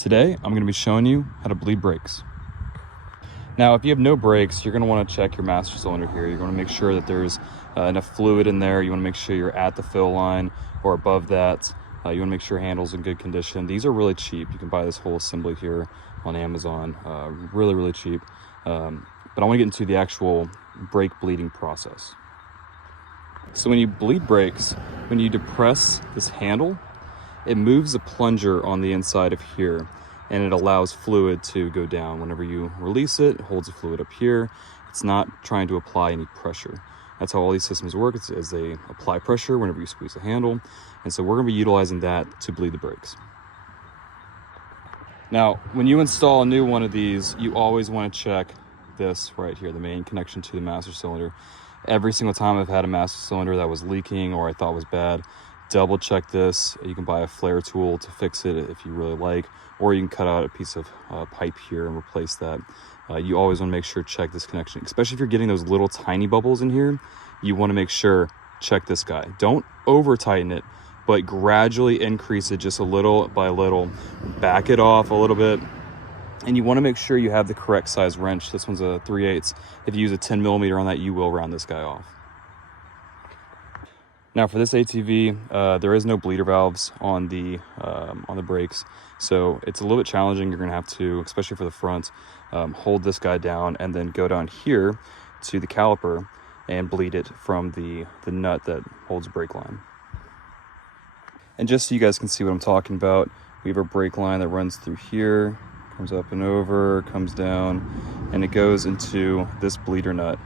Today, I'm going to be showing you how to bleed brakes. Now, if you have no brakes, you're going to want to check your master cylinder here. You're going to make sure that there's enough fluid in there. You want to make sure you're at the fill line or above that. You want to make sure your handle's in good condition. These are really cheap. You can buy this whole assembly here on Amazon. Really cheap. But I want to get into the actual brake bleeding process. So when you bleed brakes, when you depress this handle, it moves a plunger on the inside of here, and it allows fluid to go down. Whenever you release it, it holds the fluid up here. It's not trying to apply any pressure. That's how all these systems work, is they apply pressure whenever you squeeze the handle. And so we're gonna be utilizing that to bleed the brakes. Now, when you install a new one of these, you always wanna check this right here, the main connection to the master cylinder. Every single time I've had a master cylinder that was leaking or I thought was bad, double check this. You can buy a flare tool to fix it if you really like, or you can cut out a piece of pipe here and replace that. You always want to make sure check this connection, especially if you're getting those little tiny bubbles in here. You want to make sure check this guy. Don't over tighten it, but gradually increase it just a little by little. Back it off a little bit, and you want to make sure you have the correct size wrench. This one's a 3/8. If you use a 10mm on that, you will round this guy off. Now for this ATV, there is no bleeder valves on the brakes, so it's a little bit challenging. You're gonna have to, especially for the front, hold this guy down and then go down here to the caliper and bleed it from the nut that holds the brake line. And just so you guys can see what I'm talking about, we have a brake line that runs through here, comes up and over, comes down, and it goes into this bleeder nut.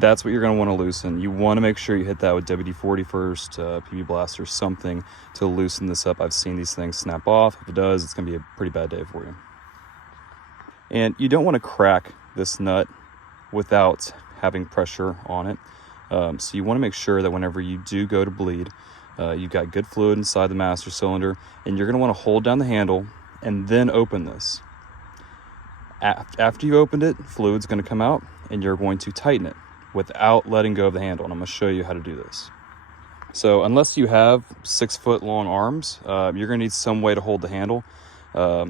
That's what you're going to want to loosen. You want to make sure you hit that with WD-40 first, PB Blaster, something to loosen this up. I've seen these things snap off. If it does, it's going to be a pretty bad day for you. And you don't want to crack this nut without having pressure on it. So you want to make sure that whenever you do go to bleed, you've got good fluid inside the master cylinder, and you're going to want to hold down the handle and then open this. After you opened it, fluid's going to come out, and you're going to tighten it without letting go of the handle. And I'm going to show you how to do this. So unless you have 6-foot long arms, you're going to need some way to hold the handle. A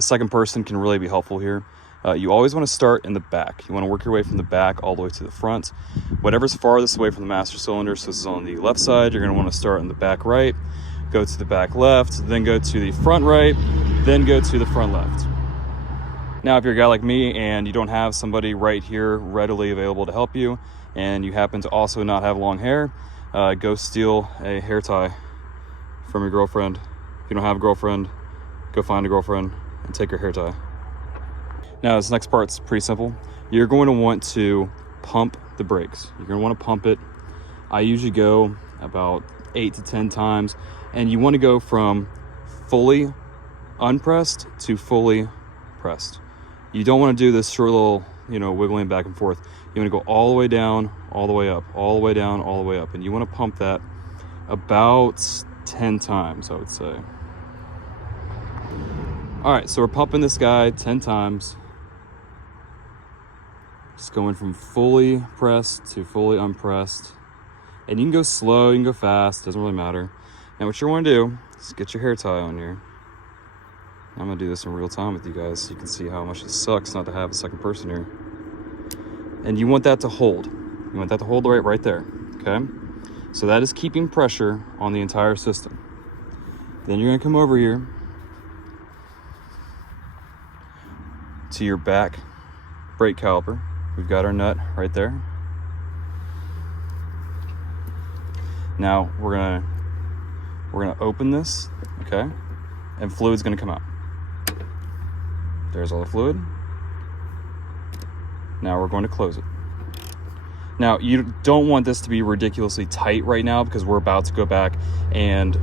second person can really be helpful here. You always want to start in the back. You want to work your way from the back all the way to the front. Whatever's farthest away from the master cylinder, so this is on the left side, you're going to want to start in the back right, go to the back left, then go to the front right, then go to the front left. Now, if you're a guy like me and you don't have somebody right here readily available to help you, and you happen to also not have long hair, go steal a hair tie from your girlfriend. If you don't have a girlfriend, go find a girlfriend and take her hair tie. Now, this next part's pretty simple. You're going to want to pump the brakes. You're going to want to pump it. I usually go about 8 to 10 times, and you want to go from fully unpressed to fully pressed. You don't want to do this short little, wiggling back and forth. You want to go all the way down, all the way up, all the way down, all the way up. And you want to pump that about 10 times, I would say. All right, so we're pumping this guy 10 times. Just going from fully pressed to fully unpressed. And you can go slow, you can go fast, doesn't really matter. Now what you want to do is get your hair tie on here. I'm gonna do this in real time with you guys so you can see how much it sucks not to have a second person here. And you want that to hold. You want that to hold right there, okay? So that is keeping pressure on the entire system. Then you're gonna come over here to your back brake caliper. We've got our nut right there. Now we're gonna open this, okay? And fluid's gonna come out. There's all the fluid. Now we're going to close it. Now you don't want this to be ridiculously tight right now because we're about to go back and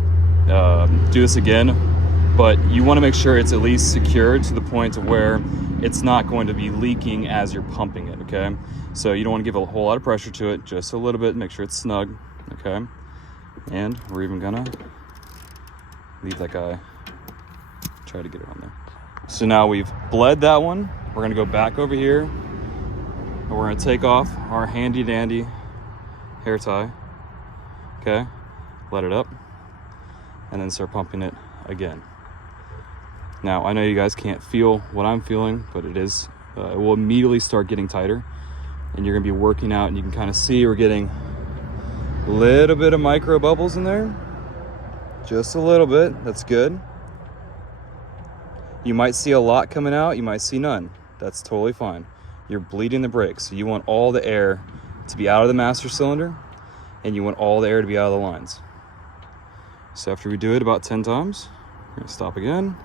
do this again, but you want to make sure it's at least secured to the point to where it's not going to be leaking as you're pumping it, okay? So you don't want to give a whole lot of pressure to it, just a little bit, make sure it's snug, okay? And we're even gonna leave that guy, try to get it on there. So now we've bled that one. We're gonna go back over here and we're gonna take off our handy dandy hair tie, okay? Let it up and then start pumping it again. Now, I know you guys can't feel what I'm feeling, but it will immediately start getting tighter, and you're gonna be working out, and you can kind of see we're getting a little bit of micro bubbles in there. Just a little bit, that's good. You might see a lot coming out, you might see none. That's totally fine. You're bleeding the brakes, so you want all the air to be out of the master cylinder, and you want all the air to be out of the lines. So after we do it about 10 times, we're gonna stop again.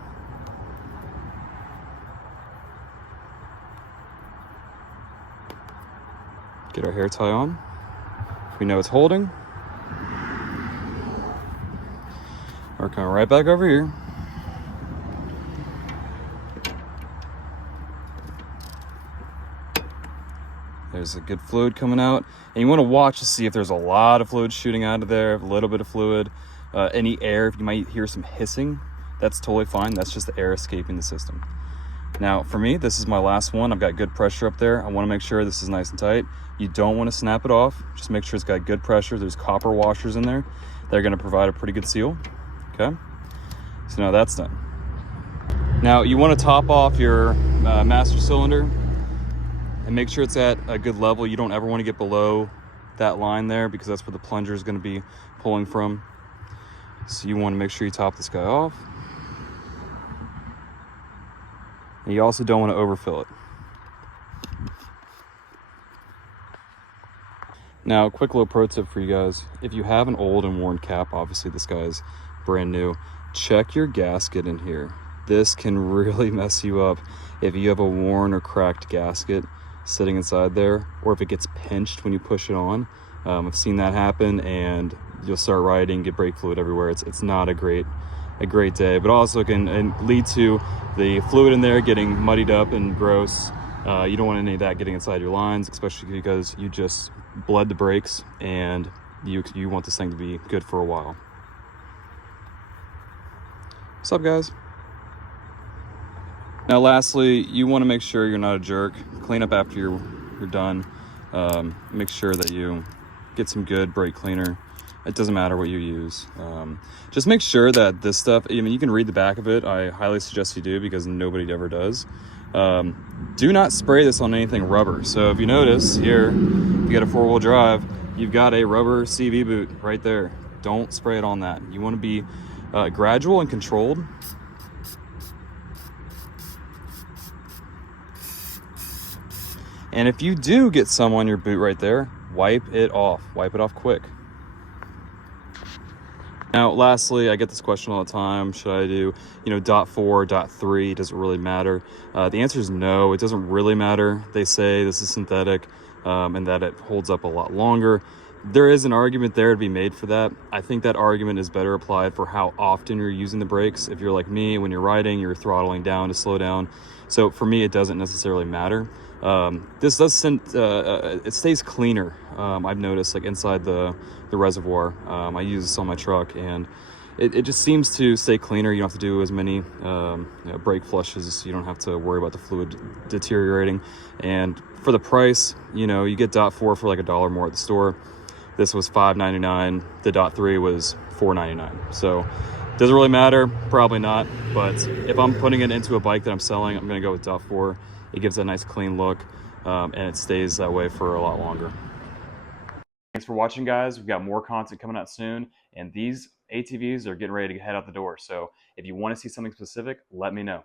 Get our hair tie on. We know it's holding. We're coming right back over here. There's a good fluid coming out, and you want to watch to see if there's a lot of fluid shooting out of there, a little bit of fluid, any air. If you might hear some hissing, that's totally fine. That's just the air escaping the system. Now, for me, this is my last one. I've got good pressure up there. I want to make sure this is nice and tight. You don't want to snap it off. Just make sure it's got good pressure. There's copper washers in there. They're going to provide a pretty good seal. Okay, so now that's done. Now, you want to top off your master cylinder and make sure it's at a good level. You don't ever want to get below that line there because that's where the plunger is going to be pulling from. So you want to make sure you top this guy off. And you also don't want to overfill it. Now, a quick little pro tip for you guys. If you have an old and worn cap, obviously this guy's brand new, check your gasket in here. This can really mess you up if you have a worn or cracked gasket sitting inside there, or if it gets pinched when you push it on. I've seen that happen, and you'll start riding, get brake fluid everywhere. It's not a great day, but also can lead to the fluid in there getting muddied up and gross. You don't want any of that getting inside your lines, especially because you just bled the brakes, and you want this thing to be good for a while. What's up, guys? Now, lastly, you want to make sure you're not a jerk. Clean up after you're done. Make sure that you get some good brake cleaner. It doesn't matter what you use. Just make sure that this stuff, I mean, you can read the back of it. I highly suggest you do because nobody ever does. Do not spray this on anything rubber. So if you notice here, you get a four-wheel drive, you've got a rubber CV boot right there. Don't spray it on that. You want to be gradual and controlled. And if you do get some on your boot right there, wipe it off. Wipe it off quick. Now, lastly, I get this question all the time. Should I do, dot 4, dot 3? Does it really matter? The answer is no, it doesn't really matter. They say this is synthetic and that it holds up a lot longer. There is an argument there to be made for that. I think that argument is better applied for how often you're using the brakes. If you're like me, when you're riding, you're throttling down to slow down. So for me, it doesn't necessarily matter. This does it stays cleaner. I've noticed, like inside the reservoir. I use this on my truck, and it just seems to stay cleaner. You don't have to do as many brake flushes. You don't have to worry about the fluid deteriorating. And for the price, you get dot 4 for like $1 more at the store. This was $5.99. The dot 3 was $4.99. So does it really matter? Probably not. But if I'm putting it into a bike that I'm selling, I'm going to go with dot 4. It gives a nice clean look, and it stays that way for a lot longer. Thanks for watching, guys. We've got more content coming out soon, and these ATVs are getting ready to head out the door. So if you want to see something specific, let me know.